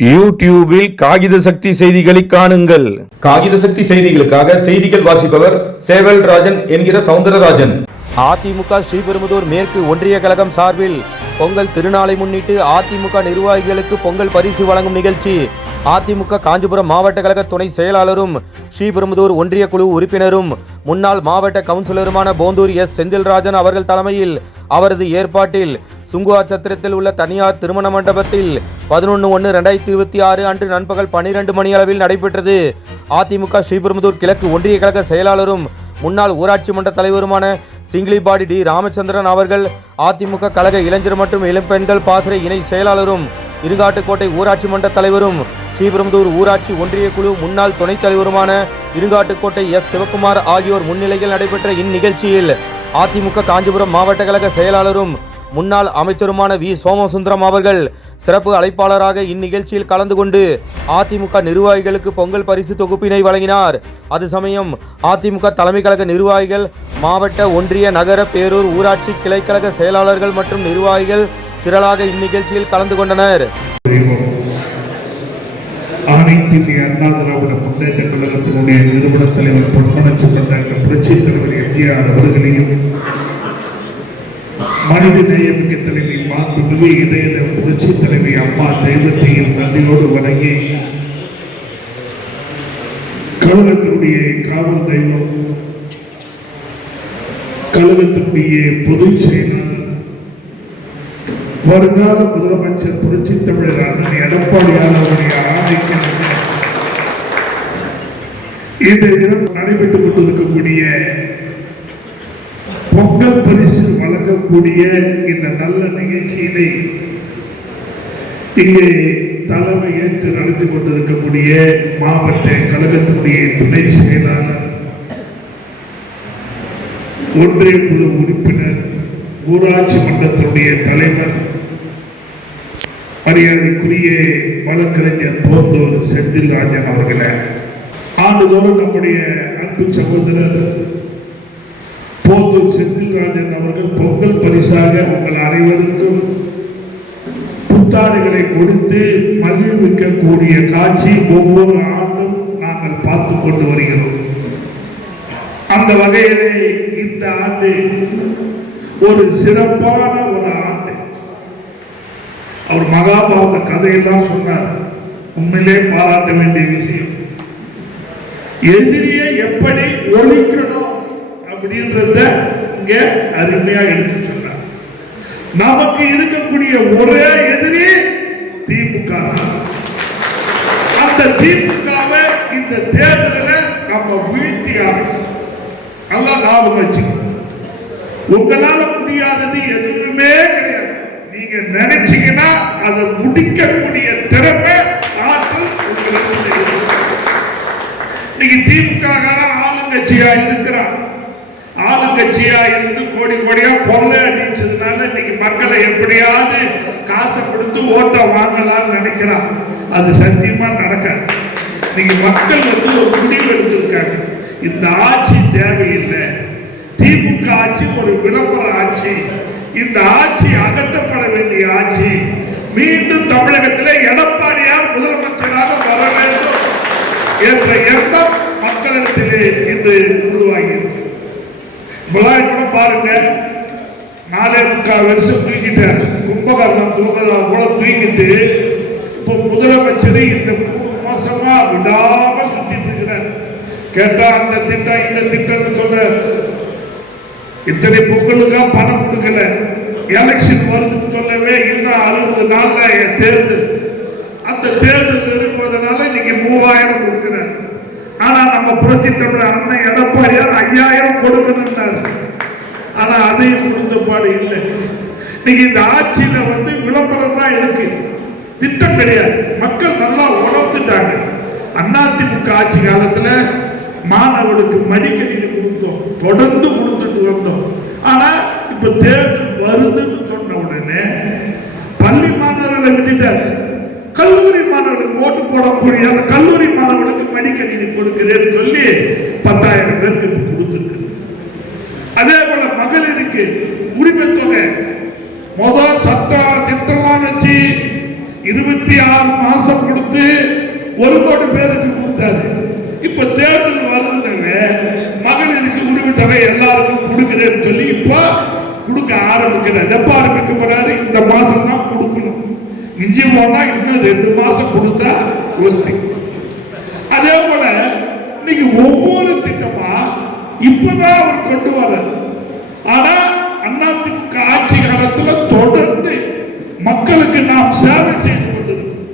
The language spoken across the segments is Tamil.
யூடியூபில் காகித சக்தி செய்திகளை காணுங்கள். காகித சக்தி செய்திகளுக்காக செய்திகள் வாசிப்பவர் சேவல் ராஜன் என்கிற சவுந்தரராஜன். அதிமுக ஸ்ரீபெரும்புதூர் மேற்கு ஒன்றிய கழகம் சார்பில் பொங்கல் திருநாளை முன்னிட்டு அதிமுக நிர்வாகிகளுக்கு பொங்கல் பரிசு வழங்கும் நிகழ்ச்சி அதிமுக காஞ்சிபுரம் மாவட்ட கழக துணை செயலாளரும் ஸ்ரீபெரும்புதூர் ஒன்றிய குழு உறுப்பினரும் முன்னாள் மாவட்ட கவுன்சிலருமான போந்தூர் எஸ் செந்தில்ராஜன் அவர்கள் தலைமையில் அவரது ஏற்பாட்டில் சுங்குவா சத்திரத்தில் உள்ள தனியார் திருமண மண்டபத்தில் 11/1/2026 அன்று நண்பகல் 12 மணி அளவில் நடைபெற்றது. அதிமுக ஸ்ரீபெரும்புதூர் கிழக்கு ஒன்றிய கழக செயலாளரும் முன்னாள் ஊராட்சி மன்ற தலைவருமான சிங்கிளிபாடி டி ராமச்சந்திரன் அவர்கள், அதிமுக கழக இளைஞர் மற்றும் இளம்பெண்கள் பாசறை இணை செயலாளரும் இருங்காட்டுக்கோட்டை ஊராட்சி மன்ற தலைவரும் ஸ்ரீபெரும்புதூர் ஊராட்சி ஒன்றிய குழு முன்னாள் துணைத் தலைவருமான இருங்காட்டுக்கோட்டை எஸ் சிவக்குமார் ஆகியோர் முன்னிலையில் நடைபெற்ற இந்நிகழ்ச்சியில் அதிமுக காஞ்சிபுரம் மாவட்ட கழக செயலாளரும் முன்னாள் அமைச்சருமான வி சோமசுந்தரம் அவர்கள் சிறப்பு அழைப்பாளராக இந்நிகழ்ச்சியில் கலந்து கொண்டு அதிமுக நிர்வாகிகளுக்கு பொங்கல் பரிசு தொகுப்பினை வழங்கினார். அது சமயம் அதிமுக தலைமை கழக நிர்வாகிகள், மாவட்ட, ஒன்றிய, நகர, பேரூர், ஊராட்சி கிளைக்கழக செயலாளர்கள் மற்றும் நிர்வாகிகள் திரளாக இந்நிகழ்ச்சியில் கலந்து கொண்டனர். அனைத்து இந்திய அண்ணா திராவிட முன்னேற்ற கழகத்தினுடைய நிறுவன தலைவர் பொன்மனச்சந்திரன் புரட்சி தலைவர் எம்ஜிஆர் அவர்களையும், மனித நேயமிக்க தலைவி மாண்புமிகு இதய புரட்சி தலைவி அம்மா தெய்வத்தையும் நன்றியோடு வணங்கி, கழகத்தினுடைய காவல் தெய்வம், கழகத்தினுடைய பொதுச் செயலாளர், வருங்கால முதலமைச்சர் புரட்சி தமிழர் அண்ணன் எடப்பாடியார் அவருடைய ஆணைக்கு இந்த தினம் நடைபெற்றுக் கொண்டிருக்கக்கூடிய பொங்கல் பரிசு வழங்கக்கூடிய இந்த நல்ல நிகழ்ச்சியினை இங்கே தலைமை ஏற்று நடத்தி கொண்டிருக்கக்கூடிய மாவட்ட கழகத்தினுடைய துணை செயலாளர், ஒன்றிய குழு உறுப்பினர், ஊராட்சி மன்றத்தினுடைய தலைவர், மரியாதைக்குரிய வழக்கறிஞர் போந்தூர் செந்தில்ராஜன் அவர்களே, ஆண்டுதோறும் நம்முடைய அன்பு சகோதரர் போந்தூர் செந்தில்ராஜன் அவர்கள் பொங்கல் பரிசாக உங்கள் அனைவருக்கும் புத்தாடைகளை கொடுத்து மகிழ்விக்கக்கூடிய காட்சி ஒவ்வொரு ஆண்டும் நாங்கள் பார்த்து கொண்டு வருகிறோம். அந்த வகையிலே இந்த ஆண்டு ஒரு சிறப்பான ஒரு ஆண்டு. அவர் மகாபாரத கதையெல்லாம் சொன்னார். உண்மையிலே பாராட்ட வேண்டிய விஷயம். எதிரியை எப்படி ஒழிக்கணும் அப்படின்றத இங்க அருமையா எடுத்து சொன்னார். நமக்கு இருக்கக்கூடிய ஒரே எதிரி திமுக. அந்த திமுகவை இந்த தேர்தலில் நம்ம வீழ்த்தியாகும். நல்லா ஞாபகம் வச்சுக்கணும். உங்களால முடியாதது எதுவுமே கிடையாது. நீங்க நினைச்சீங்கன்னா அதை முடிக்கக்கூடிய திறமை, ஆற்றல் உங்களுக்கு. இன்னைக்கு திமுக ஆளுங்கட்சியா இருக்கிறார். ஆளுங்கட்சியா இருந்து கோடி கோடியா கொள்ளை அடிச்சதுனால இன்னைக்கு மக்களை எப்படியாவது காசை கொடுத்து ஓட்ட வாங்கலாம்னு நினைக்கிறார். அது சத்தியமா நடக்காது. இன்னைக்கு மக்கள் ஒரு முடிவு எடுத்திருக்காங்க. இந்த ஆட்சி தேவையில்லை. திமுக ஆட்சி ஒரு விளம்பர ஆட்சி. இந்த ஆட்சி அகற்றப்பட வேண்டிய ஆட்சி. மீண்டும் தமிழகத்தில் எடப்பாடியார் முதலமைச்சராக வர வேண்டும் என்ற எண்ணம் மக்களிடத்திலே இன்று உருவாகி இருக்கு. கூட பாருங்க, 4.25 வருஷம் தூக்கிட்டார். கும்பகர்ணம் தூக்குறா போல தூக்கிட்டு இப்போ முதலமைச்சர் இந்த 3 மாசமா விடாம சுத்திட்டு இருக்கிறார். கேட்டா அந்த திட்டம் இந்த திட்டம்னு சொல்ற. இத்தனை பொங்கலுக்கா பணம் கொடுக்கல. எலெக்ஷன் வருதுன்னு சொல்லவே இன்னும் 60 நாள்ல தேர்தல். அந்த தேர்தல் நெருங்குவதனால இன்னைக்கு 3000 கொடுக்கிறார். ஆனா நம்ம புரட்சி தமிழர் அண்ணன் எடப்பாடியார் 5000 கொடுக்கணும்னாரு. ஆனா அதையும் கொடுத்த பாடு இல்லை. இன்னைக்கு இந்த ஆட்சியில விளம்பரம் தான் இருக்கு, திட்டம் கிடையாது. மக்கள் நல்லா உணர்ந்துட்டாங்க. அதிமுக ஆட்சி காலத்துல மாணவர்களுக்கு மடிக்கணினி கொடுத்தோம், தொடர்ந்து கொடுத்துட்டு வந்தோம். ஆனா இப்ப தேர்தல் வருதுன்னு சொன்ன உடனே பள்ளி மாணவர்களை விட்டுட்டாரு. கல்லூரி மாணவர்களுக்கு ஓட்டு போடக்கூடிய அந்த கல்லூரி மாணவர்களுக்கு மடிக்கணினி கொடுக்கிறேன்னு சொல்லி 10,000 பேருக்கு கொடுத்துருக்கு. அதே போல மகளிருக்கு உரிமை தொகை முதல் சட்ட திட்டம்லாம் வச்சு 26 மாசம் 1 கோடி பேருக்கு கொடுத்தாரு. இப்ப தேர்தல் வருதுன்னு மகளிருக்கு உரிமை தொகை எல்லாருக்கும் கொடுக்கிறேன்னு சொல்லி இப்ப கொடுக்க ஆரம்பிக்கிறார். எப்ப ஆரம்பிக்க போறாரு? இந்த மாசம் தான் கொடுக்கணும். மிஞ்சி போனா இன்னும் 2 மாசம் கொடுத்தா யோசி. அதே போல இன்னைக்கு ஒவ்வொரு திட்டமா இப்பதான் அவர் கொண்டு வர்றாரு. ஆனா அதிமுக ஆட்சி காலத்துல தொடர்ந்து மக்களுக்கு நாம் சேவை செய்து கொண்டிருக்கிறோம்.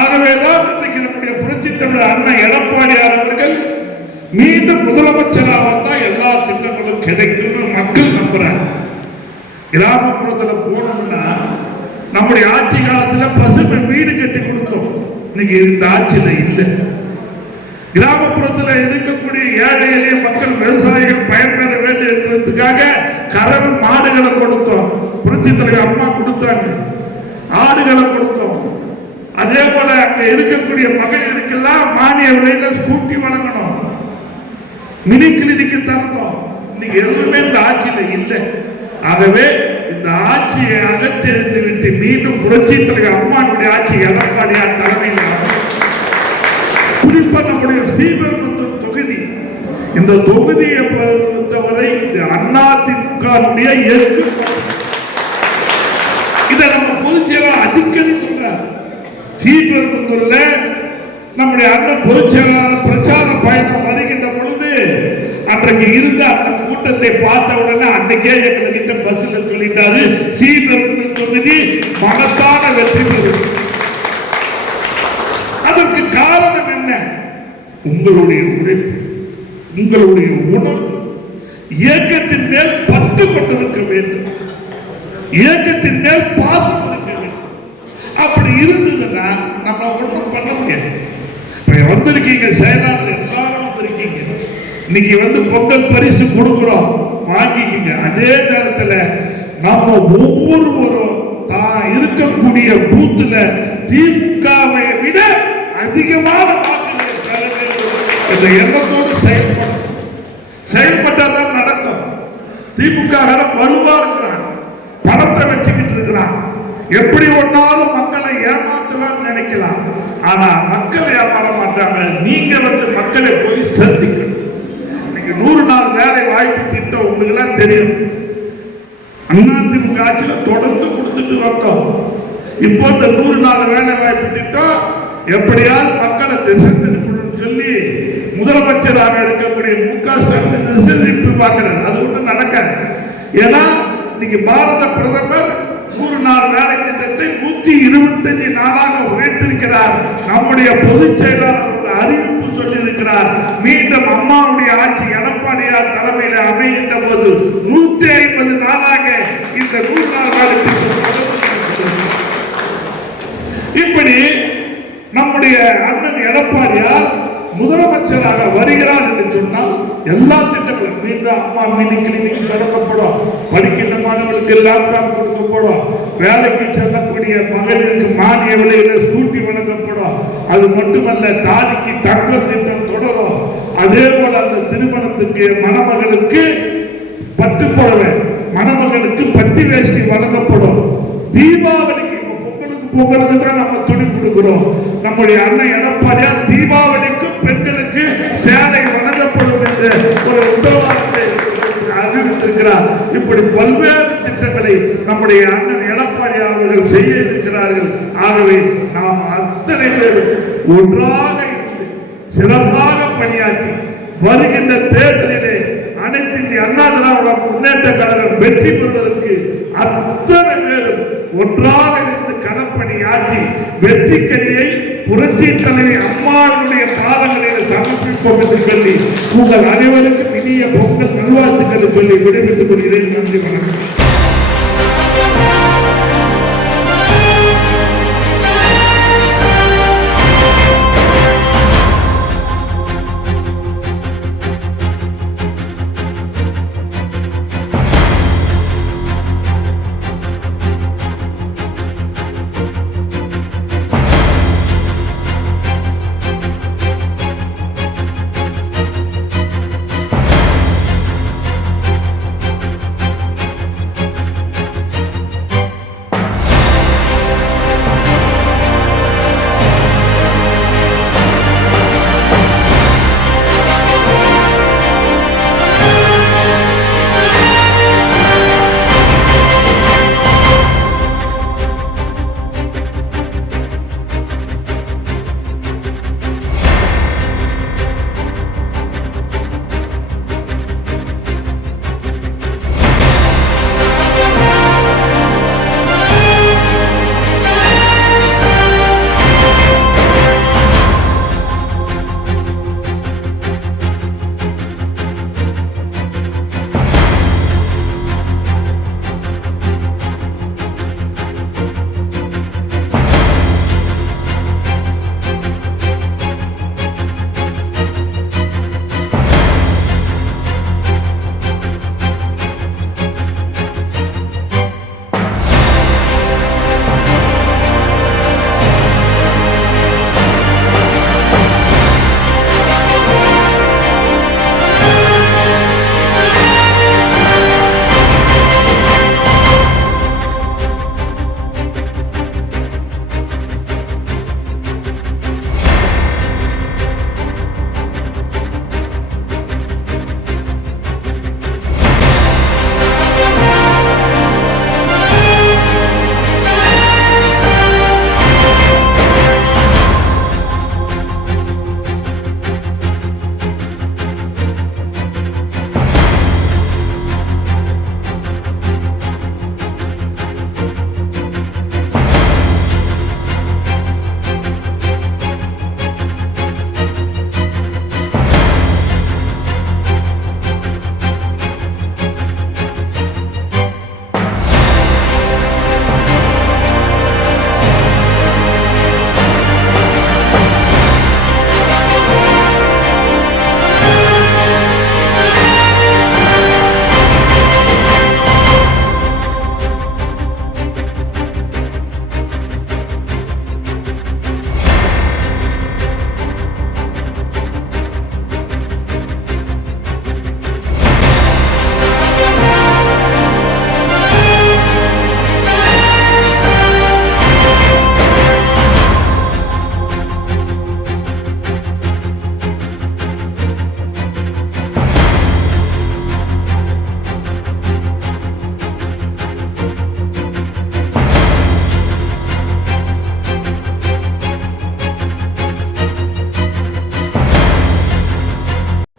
ஆகவேதான் இன்னைக்கு நம்முடைய புரட்சி தமிழர் அண்ணன் எடப்பாடியார் அவர்கள் மீண்டும் முதலமைச்சராக வந்தா எல்லா திட்டங்களும் கிடைக்கும் மக்கள் நம்புறாங்க. கிராமப்புறத்தில் போனோம்னா நம்முடைய ஆட்சி காலத்துல பசுமை வீடு கட்டி கொடுத்தோம். இன்னைக்கு இந்த ஆட்சியில இல்லை. கிராமப்புறத்தில் இருக்கக்கூடிய ஏழை எளிய மக்கள் விவசாயிகள் பயன்பெற வேண்டும் என்பதற்காக கறவை மாடுகளை கொடுத்தோம். புரட்சி தலைவர் அம்மா கொடுத்தாங்க. ஆடுகளை கொடுத்தோம். அதே போல அங்க இருக்கக்கூடிய மகளிருக்கெல்லாம் மானிய விலையில ஸ்கூட்டி வழங்கணும். மினி கிளினிக்கு தரணும். இன்னைக்கு எதுவுமே இந்த ஆட்சியில இல்லை. ஆகவே இந்த ஆட்சியை அகற்றெழுந்து விட்டு மீண்டும் புரட்சி தலைவர் அம்மாவுடைய ஆட்சி எடப்பாடியார் தலைமையில் குறிப்பா நம்முடைய ஸ்ரீபெரும்புதூர் தொகுதி, இந்த தொகுதியை பொறுத்தவரை அதிமுக எதிர்ப்பு. இதை நம்ம பொதுச் செயலாளர் அடிக்கடி சொல்றார். ஸ்ரீபெரும்புதூர்ல நம்முடைய அண்ணன் பொதுச் செயலாளர் பிரச்சார பயணம் வருகின்ற பொழுது அன்றைக்கு இருந்த அந்த கூட்டத்தை பார்த்த உடனே அன்னைக்கே எங்ககிட்ட பஸ்ல சொல்லிட்டாரு, ஸ்ரீபெரும்புதூர் தொகுதி மகத்தான வெற்றி பெறும். அதற்கு காரணம் என்ன? உங்களுடைய உழைப்பு, உங்களுடைய உணர்வு, இயக்கத்தின் மேல் பற்று கொண்டிருக்க வேண்டும், இயக்கத்தின் மேல் பாசம் இருக்க வேண்டும். அப்படி இருந்ததுன்னா நம்ம ஒன்றும் பண்ண முடியாது. வந்திருக்கீங்க, செயலாளர் எல்லாரும் வந்திருக்கீங்க. இன்னைக்கு பொங்கல் பரிசு கொடுக்கிறோம், வாங்கிக்கிங்க. அதே நேரத்தில் நம்ம ஒவ்வொருவரும் தான் இருக்கக்கூடிய பூத்துல திமுகவை விட அதிகமான எண்ணத்தோடு செயல்பட்டாதான் நடக்கும். திமுக வலுவா இருக்கிறான், பணத்தை வச்சுக்கிட்டு இருக்கிறான். எப்படி ஒன்னாலும் மக்களை ஏமாத்தலாம் நினைக்கலாம். ஆனா மக்கள் ஏமாற மாட்டாங்க. நீங்க மக்களை போய் சந்திக்கணும். நீங்க 100 நாள் வேலை வாய்ப்பு திட்டம் உங்களுக்கு எல்லாம் தெரியும். அதிமுக ஆட்சியில் தொடர்ந்து கொடுத்துட்டு வந்தோம். இப்போ இந்த 100 நாள் வேலை வாய்ப்பு திட்டம் எப்படியாவது மக்களை திசை திருப்பணும்னு சொல்லி முதலமைச்சராக இருக்கக்கூடிய மு.க. ஸ்டாலின் திசை திருப்பி பார்க்கிறார். அது ஒன்றும் நடக்காது. ஏன்னா இன்னைக்கு பாரத பிரதமர் 100 நாள் வேலை திட்டத்தை 125 நாளாக உயர்த்திருக்கிறார். நம்முடைய பொதுச் செயலாளர் அறிவிப்பு சொல்லி இருக்கிறார். மீண்டும் அம்மாவுடைய ஆட்சி எடப்பாடியார் தலைமையில் அமைகின்ற போது 150 நாளாக இந்த 100 நாள் வேலை திட்டம். இப்படி நம்முடைய அண்ணன் எடப்பாடியார் முதலமைச்சராக வருகிறார் என்று சொன்னால் எல்லா திட்டங்களும் மீண்டும் அம்மா மினி கிளினிக் தொடங்கப்படும். படிக்கின்ற மாணவர்களுக்கு லேப்டாப் கொடுக்கப்படும். வேலைக்கு செல்லக்கூடிய மகளிருக்கு மானிய விலையில ஸ்கூட்டி வழங்கப்படும். அது மட்டுமல்ல, தாலிக்கு தங்க திட்டம் தொடரும். அதே போல அந்த திருமணத்துக்கு மணமகளுக்கு பட்டு புடவை, மணமகளுக்கு பட்டி வேஷ்டி வழங்கப்படும். தீபாவளிக்கு பொங்கலுக்கு தான் நம்ம துணி கொடுக்கிறோம். நம்முடைய அண்ணன் எடப்பாடியார் தீபாவளிக்கு பெண்களுக்கு சேலை வழங்கப்படும் என்று ஒரு உத்தரவாதத்தை அறிவித்திருக்கிறார். இப்படி பல்வேறு திட்டங்களை நம்முடைய அண்ணன் எடப்பாடி அவர்கள் செய்ய இருக்கிறார்கள். ஆகவே நாம் அத்தனை பேரும் ஒன்றாக இருந்து சிறப்பாக பணியாற்றி வருகின்ற தேர்தலிலே அனைத்து இந்திய அண்ணா திராவிட முன்னேற்ற கழகம் வெற்றி பெறுவதற்கு அத்தனை பேரும் ஒன்றாக இருந்து களப்பணியாற்றி வெற்றிக்கனியை புரட்சி தலைவி அம்மாவுடைய பாதங்களில் சமர்ப்பிப்போம் என்று சொல்லி உங்கள் அனைவருக்கும் இனிய பொங்கல் நல்வாழ்த்துக்களை சொல்லி விடைபெற்றுக் கொள்கிறேன். நன்றி, வணக்கம்.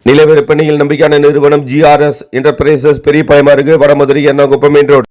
நில விற்பனையில் நம்பிக்கையான நிறுவனம் GRS என்டர்பிரைசஸ், பெரிய பாளையம் அருகே, வடமதுரை, எர்ணாகுப்பம் மெயின் ரோடு.